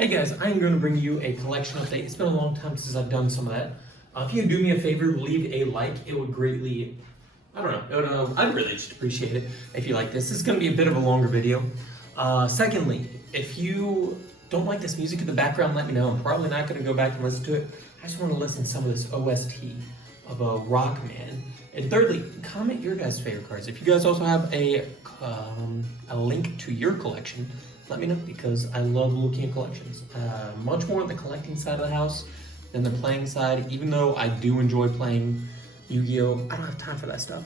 Hey guys, I'm going to bring you a collection update. It's been a long time since I've done some of that. If you could do me a favor, leave a like. It would greatly, I'd really just appreciate it if you like this. This is going to be a bit of a longer video. Secondly, if you don't like this music in the background, let me know. I'm probably not going to go back and listen to it. I just want to listen to some of this OST of a Rockman. And thirdly, comment your guys' favorite cards. If you guys also have a link to your collection, let me know, because I love looking at collections. Much more on the collecting side of the house than the playing side. Even though I do enjoy playing Yu-Gi-Oh, I don't have time for that stuff.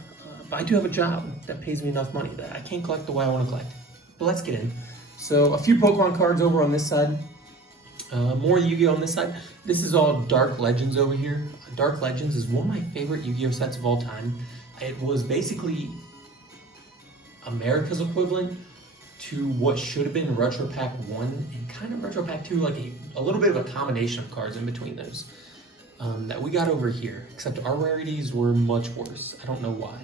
But I do have a job that pays me enough money that I can't collect the way I want to collect. But let's get in. So a few Pokemon cards over on this side. More Yu-Gi-Oh on this side. This is all Dark Legends over here. Dark Legends is one of my favorite Yu-Gi-Oh sets of all time. It was basically America's equivalent to what should have been Retro Pack 1 and kind of Retro Pack 2, like a little bit of a combination of cards in between those that we got over here, except our rarities were much worse. I don't know why,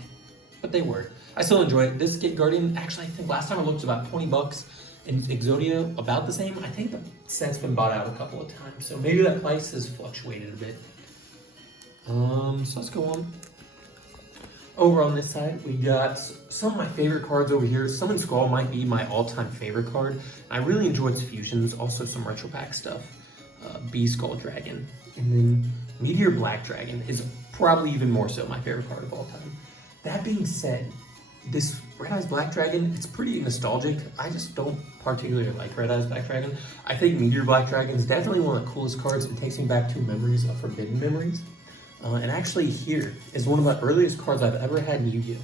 but they were. I still enjoy it. This Gate Guardian, actually, I think last time I looked, it was about 20 bucks, and Exodia about the same. I think the set's been bought out a couple of times, so maybe that price has fluctuated a bit. So let's go on. Over on this side, we got some of my favorite cards over here. Summon Skull might be my all-time favorite card. I really enjoy its fusions, also some Retro Pack stuff. B-Skull Dragon. And then Meteor Black Dragon is probably even more so my favorite card of all time. That being said, this Red Eyes Black Dragon, it's pretty nostalgic. I just don't particularly like Red Eyes Black Dragon. I think Meteor Black Dragon is definitely one of the coolest cards. It takes me back to memories of Forbidden Memories. And actually here is one of the earliest cards I've ever had in Yu-Gi-Oh!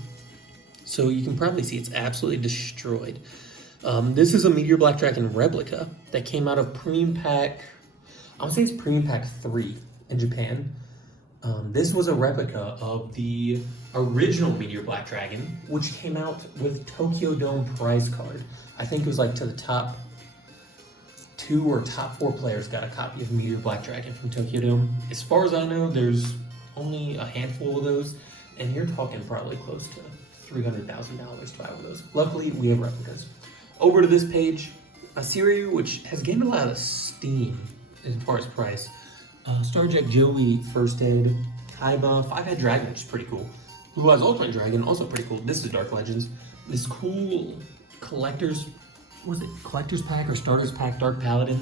So you can probably see it's absolutely destroyed. This is a Meteor Black Dragon replica that came out of Premium Pack, I would say it's Premium Pack 3 in Japan. This was a replica of the original Meteor Black Dragon, which came out with Tokyo Dome prize card. I think it was like to the top 2 or top 4 players got a copy of Meteor Black Dragon from Tokyo Dome. As far as I know, there's only a handful of those, and you're talking probably close to $300,000 to buy one of those. Luckily, we have replicas. Over to this page, a series which has gained a lot of steam as far as price. Starjack Joey, First Aid, Kaiba, Five-Head Dragon, which is pretty cool. Blue Eyes Ultimate Dragon, also pretty cool. This is Dark Legends. This cool collector's pack or starters pack, Dark Paladin,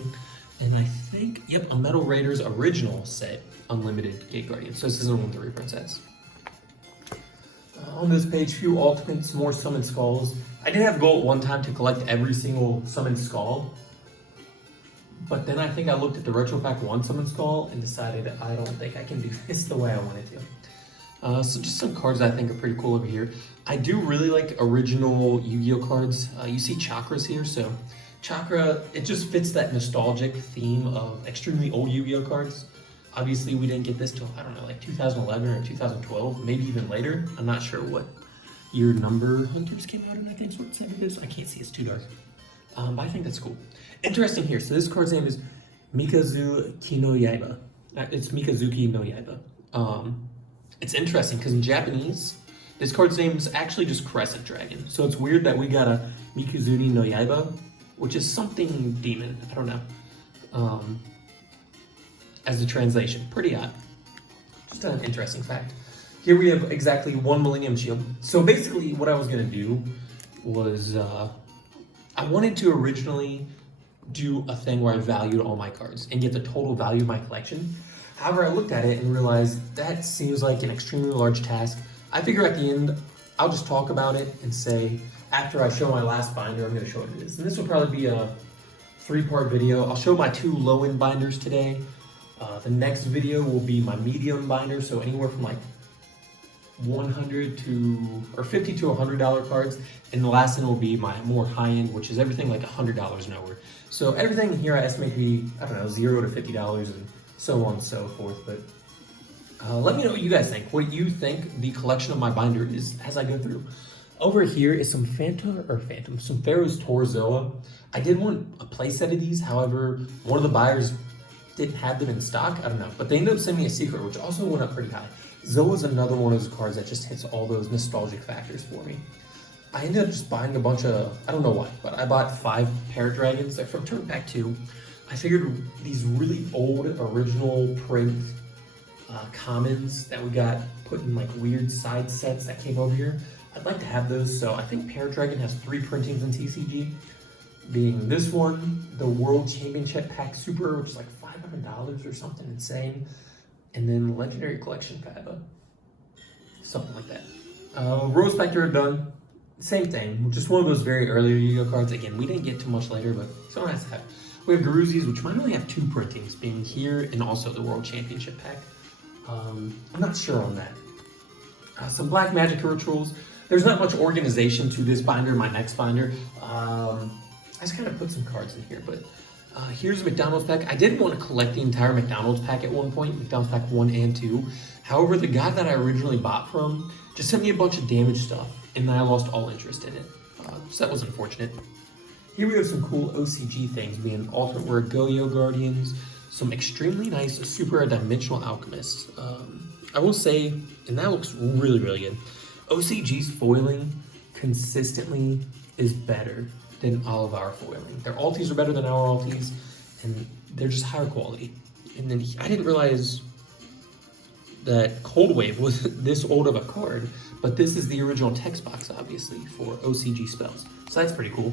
and I think, yep, a Metal Raiders original set, Unlimited Gate Guardian. So this isn't one of the reprint sets. On this page, few ultimates, more Summon Skulls. I did have a goal at one time to collect every single Summon Skull, but then I think I looked at the Retro Pack 1 Summon Skull and decided I don't think I can do this the way I wanted to. So just some cards I think are pretty cool over here. I do really like original Yu-Gi-Oh cards. You see Chakras here, so Chakra, it just fits that nostalgic theme of extremely old Yu-Gi-Oh cards. Obviously, we didn't get this till, I don't know, like 2011 or 2012, maybe even later. I'm not sure what year Number Hunters came out in, I think is what set it is. I can't see, it's too dark. But I think that's cool. Interesting here, so this card's name is Mikazuki no Yaiba. It's Mikazuki no Yaiba. It's interesting because in Japanese, this card's name is actually just Crescent Dragon. So it's weird that we got a Mikazuki no Yaiba, which is something demon, I don't know. As a translation, pretty odd. Just an interesting fact. Here we have exactly 1 Millennium Shield. So basically what I was gonna do was, I wanted to originally do a thing where I valued all my cards and get the total value of my collection. However, I looked at it and realized that seems like an extremely large task. I figure at the end, I'll just talk about it and say, after I show my last binder, I'm gonna show what it is. And this will probably be a 3-part video. I'll show my 2 low-end binders today. The next video will be my medium binder, so anywhere from like 100 to, or 50 to $100 cards. And the last one will be my more high-end, which is everything like $100 and over. So everything here I estimate to be, I don't know, $0 to $50 and so on and so forth. But let me know what you guys think. What you think the collection of my binder is as I go through. Over here is some some Pharaoh's Torzoa. I did want a playset of these, however, one of the buyers didn't have them in stock, I don't know. But they ended up sending me a secret, which also went up pretty high. Zoa's another one of those cards that just hits all those nostalgic factors for me. I ended up just buying a bunch of, I don't know why, but I bought 5 Parrot Dragons. They're from Turn Pack 2. I figured these really old original print commons that we got put in like weird side sets that came over here, I'd like to have those. So I think Paradragon has 3 printings in TCG, being this one, the World Championship Pack Super, which is like $500 or something insane, and then Legendary Collection Kaiba, something like that. Rose Spectre are done. Same thing, just one of those very early Yu-Gi-Oh cards. Again, we didn't get too much later, but someone has to have. We have Garuzis, which might only have 2 printings, being here and also the World Championship Pack. I'm not sure on that. Some Black Magic Rituals. There's not much organization to this binder, my next binder. I just kind of put some cards in here, but here's a McDonald's pack. I did want to collect the entire McDonald's pack at one point, McDonald's pack 1 and 2. However, the guy that I originally bought from just sent me a bunch of damaged stuff, and then I lost all interest in it. So that was unfortunate. Here we have some cool OCG things, being Alternate Word Go-Yo Guardians, some extremely nice Super Dimensional Alchemists. I will say, and that looks really, really good, OCG's foiling consistently is better than all of our foiling. Their alties are better than our alties, and they're just higher quality. And then I didn't realize that Cold Wave was this old of a card, but this is the original text box, obviously, for OCG spells. So that's pretty cool.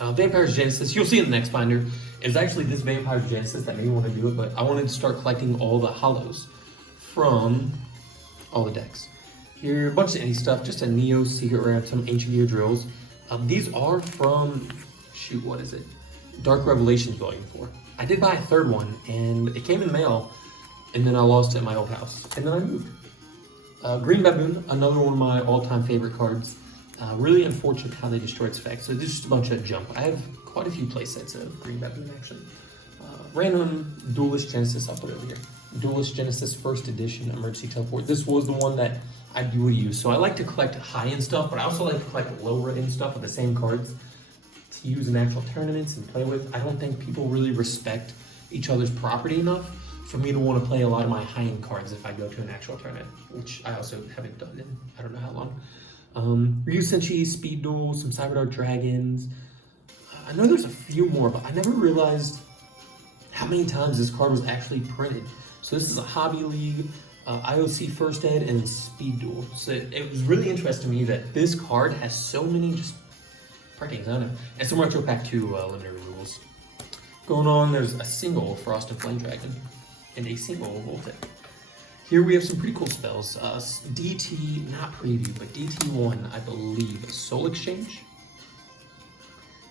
Vampire's Genesis, you'll see in the next binder. It was actually this Vampire's Genesis that made me want to do it, but I wanted to start collecting all the hollows from all the decks. Here, a bunch of indie stuff, just a Neo Secret Rare, some Ancient Gear Drills. These are from, shoot, what is it? Dark Revelations Volume 4. I did buy a 3rd one, and it came in the mail, and then I lost it at my old house, and then I moved. Green Baboon, another one of my all-time favorite cards. Really unfortunate how they destroyed its effects. So there's just a bunch of jump. I have quite a few playsets of Green Baboon, actually. Random Duelist Genesis, I'll put it over here. Duelist Genesis 1st Edition Emergency Teleport. This was the one that I would use. So I like to collect high-end stuff, but I also like to collect lower-end stuff with the same cards to use in actual tournaments and play with. I don't think people really respect each other's property enough for me to want to play a lot of my high-end cards if I go to an actual tournament, which I also haven't done in I don't know how long. Ryu Senshi, Speed Duel, some Cyberdark Dragons. I know there's a few more, but I never realized how many times this card was actually printed. So this is a Hobby League, IOC First Ed, and Speed Duel. So it was really interesting to me that this card has so many just printings on it. And some Retro Pack 2 limited rules. Going on, there's a single Frost and Flame Dragon and a single Voltic. Here we have some pretty cool spells. DT, not preview, but DT1, I believe, Soul Exchange.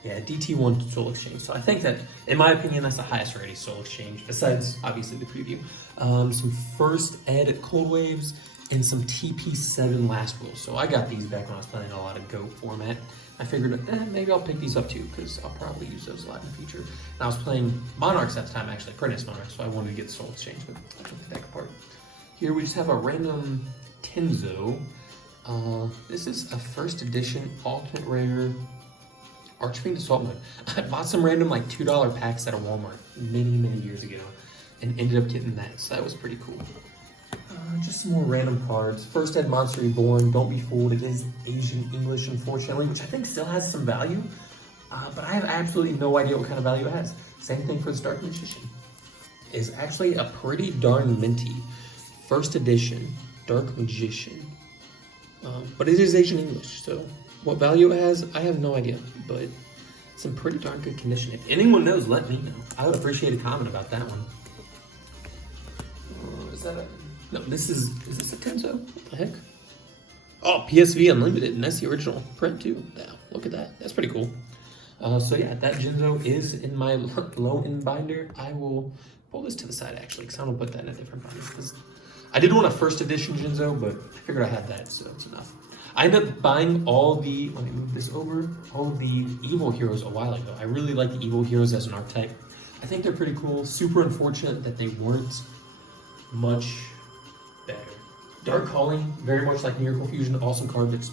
Yeah, DT1 Soul Exchange. So I think that, in my opinion, that's the highest rated Soul Exchange, besides, obviously, the preview. Some First Ed Cold Waves, and some TP7 Last Will. So I got these back when I was playing a lot of GOAT format. I figured, maybe I'll pick these up too, because I'll probably use those a lot in the future. And I was playing Monarchs at the time, actually, Apprentice Monarchs, so I wanted to get the Soul Exchange, but I took the deck apart. Here we just have a random Tenzo. This is a 1st edition alternate rare Archfiend Assault Mode. I bought some random like $2 packs at a Walmart many years ago and ended up getting that, so that was pretty cool. Just some more random cards. First Ed Monster Reborn, Don't Be Fooled. It is Asian English, unfortunately, which I think still has some value, but I have absolutely no idea what kind of value it has. Same thing for this Dark Magician. It's actually a pretty darn minty 1st edition Dark Magician, but it is Asian English, so what value it has, I have no idea, but it's in pretty darn good condition. If anyone knows, let me know. I would appreciate a comment about that one. Is that a... No, is this a Tenzo? What the heck? Oh, PSV Unlimited, and that's the original print too. Yeah, look at that. That's pretty cool. So yeah, that Jinzo is in my low-end binder. I will pull this to the side actually, because I'm gonna put that in a different binder. Because I did want a 1st edition Jinzo, but I figured I had that, so it's enough. I ended up buying all the, let me move this over, all of the Evil Heroes a while ago. I really like the Evil Heroes as an archetype. I think they're pretty cool. Super unfortunate that they weren't much better. Dark Calling, very much like Miracle Fusion, awesome card, but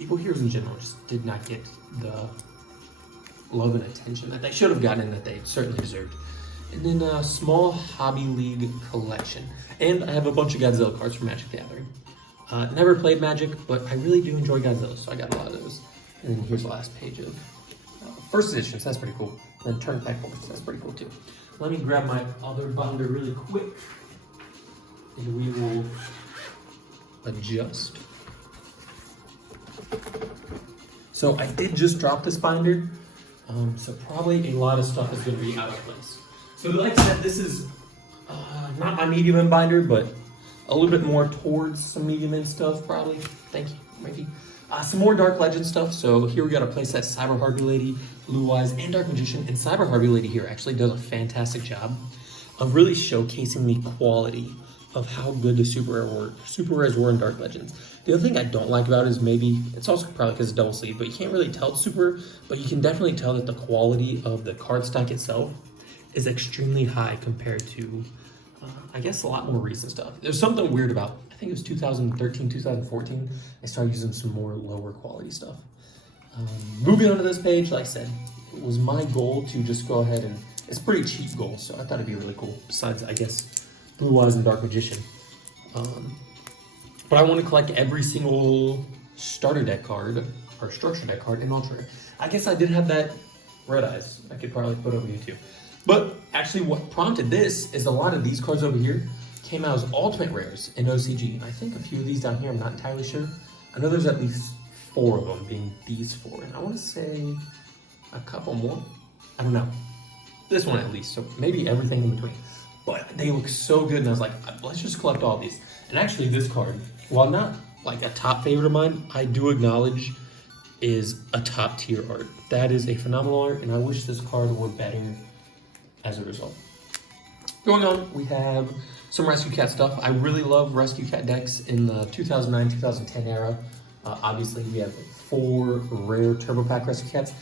Evil Heroes in general just did not get the love and attention that they should have gotten and that they certainly deserved. And then a small Hobby League collection. And I have a bunch of Godzilla cards from Magic the Gathering. Never played Magic, but I really do enjoy Godzilla, so I got a lot of those. And then here's the last page of 1st edition, so that's pretty cool. Then turn pack forwards. That's pretty cool too. Let me grab my other binder really quick, and we will adjust. So I did just drop this binder, so probably a lot of stuff is going to be out of place. So like I said, this is not my medium end binder, but a little bit more towards some medium end stuff probably. Thank you, maybe. Some more Dark Legend stuff. So here we got a playset Cyber Harpy Lady, Blue Eyes, and Dark Magician. And Cyber Harpy Lady here actually does a fantastic job of really showcasing the quality of how good the super rares were in Dark Legends. The other thing I don't like about it is maybe, it's also probably because it's double sleeve, but you can't really tell it's super, but you can definitely tell that the quality of the card stock itself is extremely high compared to, I guess, a lot more recent stuff. There's something weird about, I think it was 2013, 2014, I started using some more lower quality stuff. Moving on to this page, like I said, it was my goal to just go ahead and, it's a pretty cheap goal, so I thought it'd be really cool, besides, I guess, Blue Eyes and Dark Magician. But I want to collect every single starter deck card, or structure deck card in Ultra Rare. I guess I did have that Red Eyes, I could probably put over YouTube. But actually what prompted this is a lot of these cards over here came out as ultimate rares in OCG. I think a few of these down here, I'm not entirely sure. I know there's at least 4 of them, being these 4. And I want to say a couple more. I don't know. This one at least, so maybe everything in between. But they look so good, and I was like, let's just collect all these. And actually this card, while not like a top favorite of mine, I do acknowledge is a top tier art. That is a phenomenal art, and I wish this card were better as a result. Going on, we have some Rescue Cat stuff. I really love Rescue Cat decks in the 2009-2010 era. Obviously, we have 4 rare Turbo Pack Rescue Cats.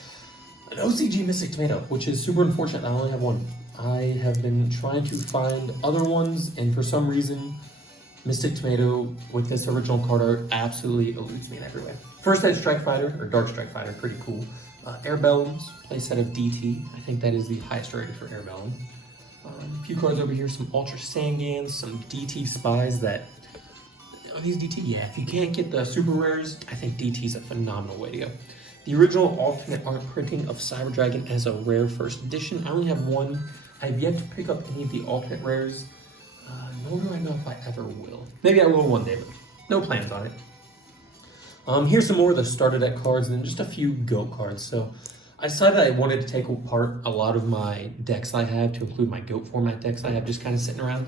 An OCG Mystic Tomato, which is super unfortunate. I only have 1. I have been trying to find other ones, and for some reason, Mystic Tomato with this original card art absolutely eludes me in every way. First Ed Strike Fighter, or Dark Strike Fighter, pretty cool. Air Bellums, playset of DT. I think that is the highest rated for Air Bellum. A few cards over here, some Ultra Sangans, some DT Spies that... Are these DT? Yeah, if you can't get the super rares, I think DT is a phenomenal way to go. The original alternate art printing of Cyber Dragon as a rare first edition. I only have 1. I have yet to pick up any of the alternate rares. Nor do I know if I ever will. Maybe I will one day, but no plans on it. Here's some more of the starter deck cards and then just a few GOAT cards. So I decided I wanted to take apart a lot of my decks I have to include my GOAT format decks I have just kind of sitting around.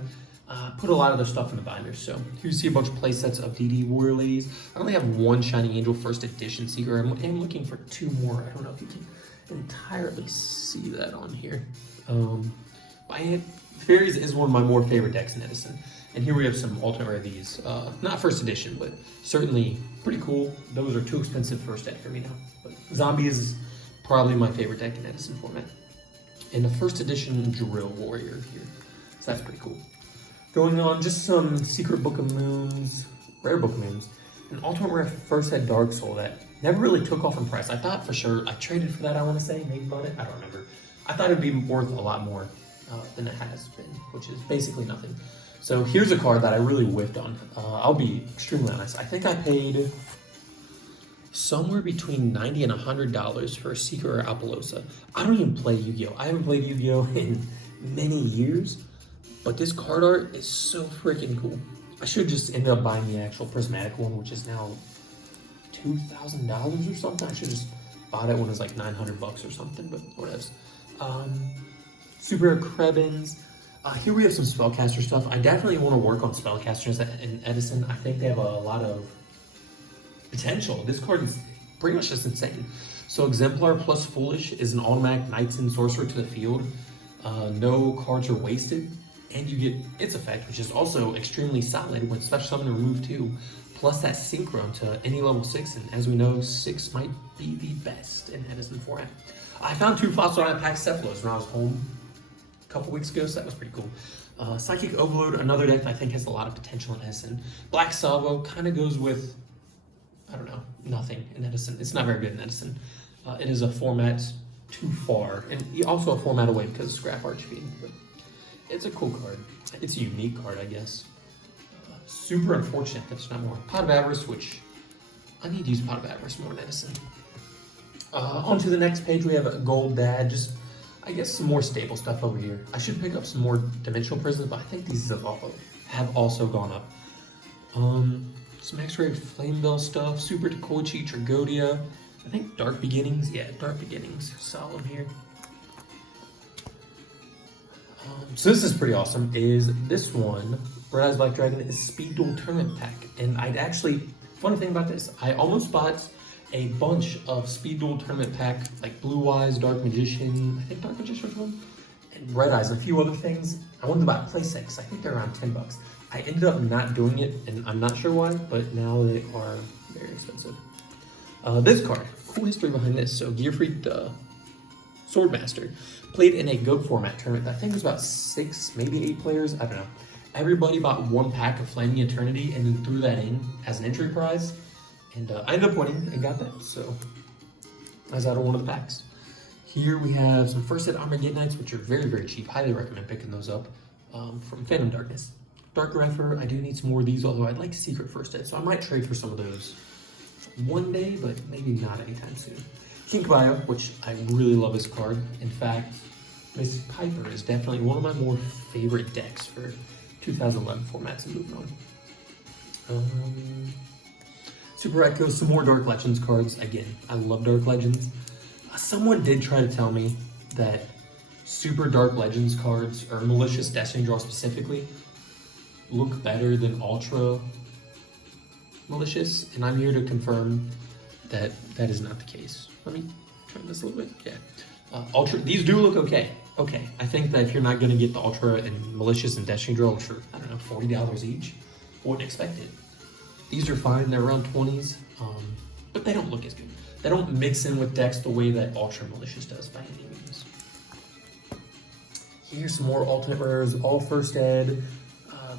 Put a lot of their stuff in the binder. So here you see a bunch of playsets of DD Warrior Ladies. I only have 1 Shining Angel first edition Seeker. I'm looking for 2 more. I don't know if you can entirely see that on here. Fairies is one of my more favorite decks in Edison. And here we have some alternate rare of these. Not first edition, but certainly pretty cool. Those are too expensive first ed for me now. But Zombie is probably my favorite deck in Edison format. And a first edition Drill Warrior here. So that's pretty cool. Going on, just some Secret Book of Moons, Rare Book of Moons. An alternate rare first ed Dark Soul that never really took off in price. I thought for sure, I traded for that, I want to say, maybe bought it, I don't remember. I thought it'd be worth a lot more than it has been, which is basically nothing. So here's a card that I really whiffed on. I'll be extremely honest. I think I paid somewhere between $90 and $100 for a Seeker or Apollosa. I don't even play Yu-Gi-Oh! I haven't played Yu-Gi-Oh! In many years, but this card art is so freaking cool. I should just end up buying the actual prismatic one, which is now $2,000 or something. I should just bought it when it was like $900 or something, but whatevs. Super Rare Krebins. Here we have some Spellcaster stuff. I definitely want to work on Spellcasters in Edison. I think they have a lot of potential. This card is pretty much just insane. So Exemplar plus Foolish is an automatic Knights and Sorcerer to the field. No cards are wasted, and you get its effect, which is also extremely solid when Special Summon and Remove 2, plus that Synchro to any level 6, and as we know, 6 might be the best in Edison format. I found 2 Fossil Pack Cephalos when I was home a couple weeks ago, so that was pretty cool. Psychic Overload, another deck I think has a lot of potential in Edison. Black Salvo kind of goes with, I don't know, nothing in Edison. It's not very good in Edison. It is a format too far, and also a format away because of Scrap Archfiend, but it's a cool card. It's a unique card, I guess. Super unfortunate that's not more. Pot of Avarice, which I need to use Pot of Avarice more in Edison. On to the next page, we have a Gold Dad, just I guess some more stable stuff over here. I should pick up some more Dimensional Prisons, but I think these have also gone up. Some X-Ray Flame Bell stuff, Super Takoichi, Tragodia. I think Dark Beginnings, yeah, Dark Beginnings, solemn here. So this is pretty awesome, is this one, Red Eyes Black Dragon, is Speed Duel Tournament Pack. And I'd actually, funny thing about this, I almost bought a bunch of Speed Duel Tournament Pack, like Blue Eyes, Dark Magician, I think Dark Magician was one, and Red Eyes, and a few other things. I wanted to buy a playset, because I think they're around 10 bucks. I ended up not doing it, and I'm not sure why, but now they are very expensive. This card, cool history behind this. So Gearfried Swordmaster played in a GOAT format tournament. I think it was about 6, maybe 8 players. I don't know. Everybody bought one pack of Flaming Eternity and then threw that in as an entry prize. And I ended up winning and got that. So I was out of one of the packs. Here we have some first set Armaged Knights, which are very, very cheap. Highly recommend picking those up from Phantom Darkness. Dark Refer, I do need some more of these, although I'd like Secret First Ed, so I might trade for some of those one day, but maybe not anytime soon. Kink Bio, which I really love this card. In fact, Miss Piper is definitely one of my more favorite decks for 2011 formats and moving on. Super Echo, some more Dark Legends cards. Again, I love Dark Legends. Someone did try to tell me that Super Dark Legends cards, or Malicious Destiny Draw specifically, look better than Ultra Malicious, and I'm here to confirm that that is not the case. Let me turn this a little bit. Yeah, Ultra. These do look okay. Okay, I think that if you're not going to get the Ultra and Malicious and Destiny Draw, which are, I don't know, $40 each, wouldn't expect it. These are fine. They're around 20s, but they don't look as good. They don't mix in with decks the way that Ultra Malicious does by any means. Here's some more alternate rares, all first ed.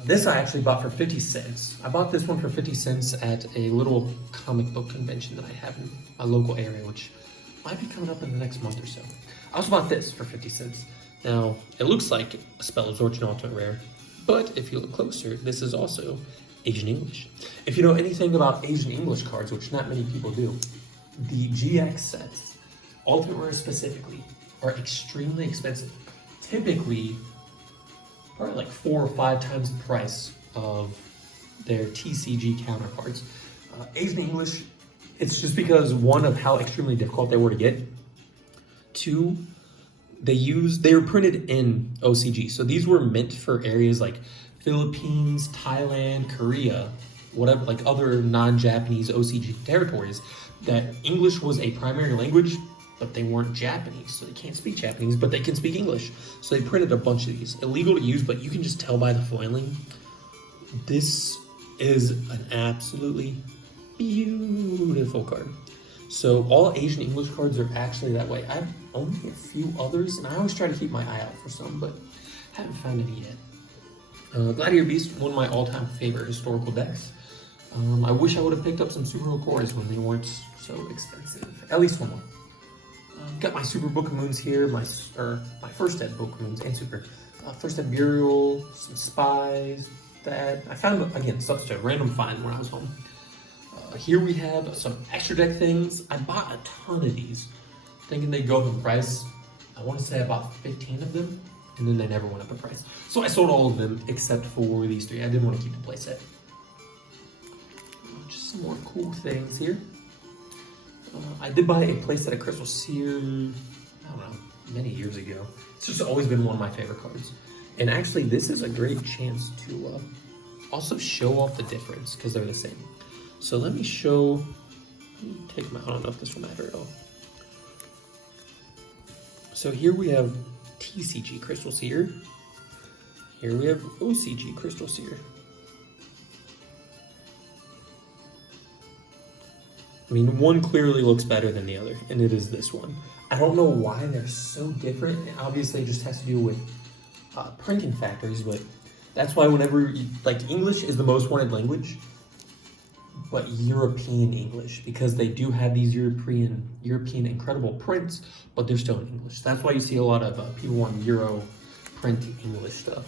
This I actually bought for 50 cents. I bought this one for 50 cents at a little comic book convention that I have in my local area, which might be coming up in the next month or so. I also bought this for 50 cents. Now, it looks like a Spell Absorption alternate rare, but if you look closer, this is also Asian English. If you know anything about Asian English cards, which not many people do, the GX sets, alternate rares specifically, are extremely expensive. Typically, probably like 4 or 5 times the price of their TCG counterparts. Asian English, it's just because, one, of how extremely difficult they were to get. 2, they were printed in OCG. So these were meant for areas like Philippines, Thailand, Korea, whatever, like other non-Japanese OCG territories, that English was a primary language, but they weren't Japanese, so they can't speak Japanese, but they can speak English. So they printed a bunch of these. Illegal to use, but you can just tell by the foiling. This is an absolutely beautiful card. So all Asian English cards are actually that way. I have only a few others, and I always try to keep my eye out for some, but haven't found any yet. Gladiator Beast, one of my all-time favorite historical decks. I wish I would have picked up some Superhero Cores when they weren't so expensive. At least one more. Got my Super Book of Moons here, my first ed Book of Moons and Super. First ed Burial, some Spies, that I found, again, such a random find when I was home. Here we have some extra deck things. I bought a ton of these, thinking they'd go up in price. I want to say I bought 15 of them, and then they never went up in price. So I sold all of them except for these 3. I didn't want to keep the playset. Just some more cool things here. I did buy a playset of Crystal Seer, I don't know, many years ago. It's just always been one of my favorite cards. And actually, this is a great chance to also show off the difference, because they're the same. So let me take them out. I don't know if this will matter at all. So here we have TCG Crystal Seer. Here we have OCG Crystal Seer. I mean, one clearly looks better than the other, and it is this one. I don't know why they're so different. Obviously, it just has to do with printing factories, but that's why whenever, like, English is the most wanted language, but European English, because they do have these European incredible prints, but they're still in English. That's why you see a lot of people want Euro print English stuff.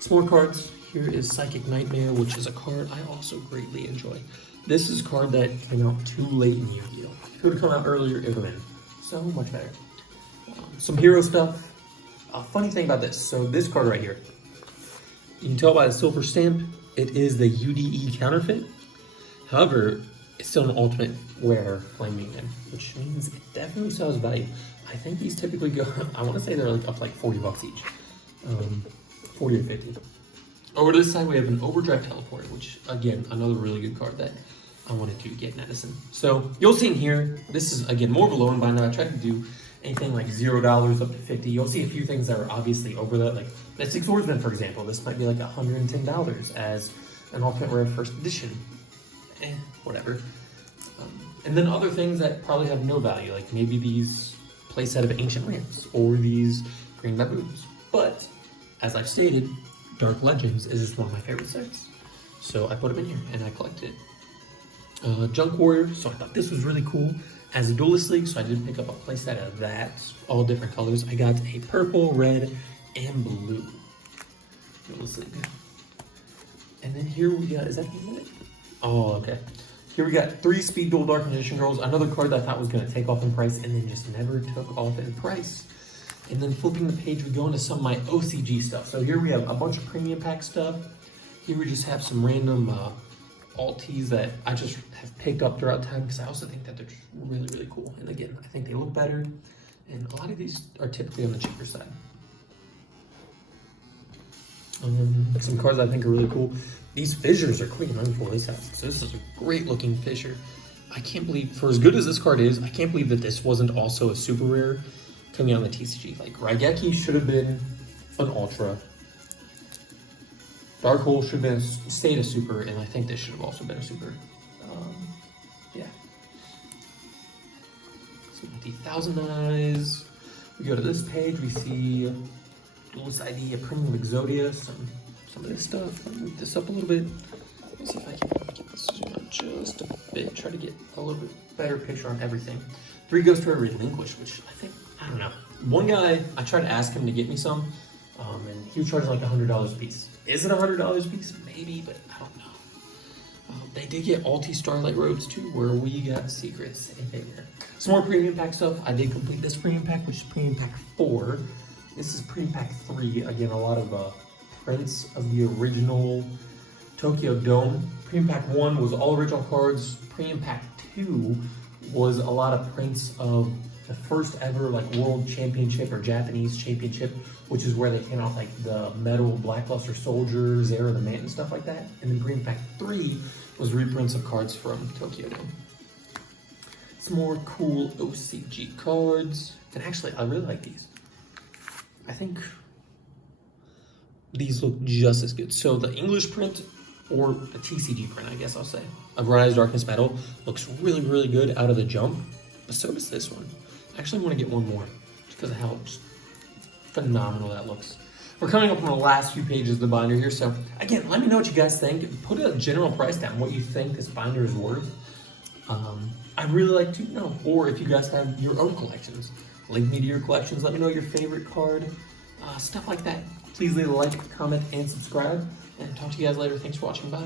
Some more cards. Here is Psychic Nightmare, which is a card I also greatly enjoy. This is a card that came out too late in Yu-Gi-Oh! If it would have come out earlier, it would have been so much better. Some hero stuff. Funny thing about this, so this card right here, you can tell by the silver stamp, it is the UDE counterfeit. However, it's still an ultimate rare flame mutant, which means it definitely still has value. I think these typically go, I want to say they're like up to like 40 bucks each. 40 or 50. Over to this side, we have an Overdrive Teleport, which again, another really good card that I wanted to get in Edison. So you'll see in here, this is again more of a low end binder. I tried to do anything like $0 up to 50. You'll see a few things that are obviously over that, like the Six Swordsman, for example. This might be like $110 as an alternate rare first edition. Whatever. And then other things that probably have no value, like maybe these playset of Ancient Ramps or these Green Baboons. But as I've stated, Dark Legends is just one of my favorite sets. So I put them in here and I collected it. Junk Warrior, so I thought this was really cool. As a Duelist League, so I did pick up a playset of that, all different colors. I got a purple, red, and blue Duelist League. And then here we got, is that the end of it? Oh, okay. Here we got 3 Speed Duel Dark Magician Girls, another card that I thought was going to take off in price and then just never took off in price. And then flipping the page, we go into some of my OCG stuff. So here we have a bunch of premium pack stuff. Here we just have some random alties that I just have picked up throughout time because I also think that they're just really, really cool. And again, I think they look better. And a lot of these are typically on the cheaper side. Some cards I think are really cool. These fissures are quick and unfold this out. So this is a great looking fissure. I can't believe, for as good as this card is, I can't believe that this wasn't also a super rare coming out on the TCG. Like Raigeki should have been an ultra. Dark Hole should have been stayed a super, and I think this should have also been a super. Yeah. So 50,000 Eyes. We go to this page, we see Duelist ID, a Premium Exodia, some of this stuff. Let me move this up a little bit. Let's see if I can get this down just a bit. Try to get a little bit better picture on everything. 3 goes to a Relinquish, which I think, I don't know. One guy, I tried to ask him to get me some, and he was charging like $100 a piece. Is it $100 a piece? Maybe, but I don't know. They did get Alti Starlight Roads too, where we got secrets in there. Some more premium pack stuff. I did complete this premium pack, which is premium pack 4. This is premium pack 3. Again, a lot of prints of the original Tokyo Dome. Premium pack 1 was all original cards. Premium pack 2 was a lot of prints of the first ever like World Championship or Japanese Championship, which is where they came out like the Metal Blackluster Soldier, Zera the Mant and stuff like that. And then Premium pack 3 was reprints of cards from Tokyo Dome. Some more cool OCG cards. And actually, I really like these. I think these look just as good. So the English print, or the TCG print, I guess I'll say, of Rise Darkness Battle looks really, really good out of the jump. But so does this one. I actually want to get one more just because of how phenomenal that looks. We're coming up on the last few pages of the binder here. So again, let me know what you guys think. Put a general price down, what you think this binder is worth. I'd really like to know. Or if you guys have your own collections, link me to your collections. Let me know your favorite card, stuff like that. Please leave a like, comment, and subscribe. And talk to you guys later. Thanks for watching. Bye.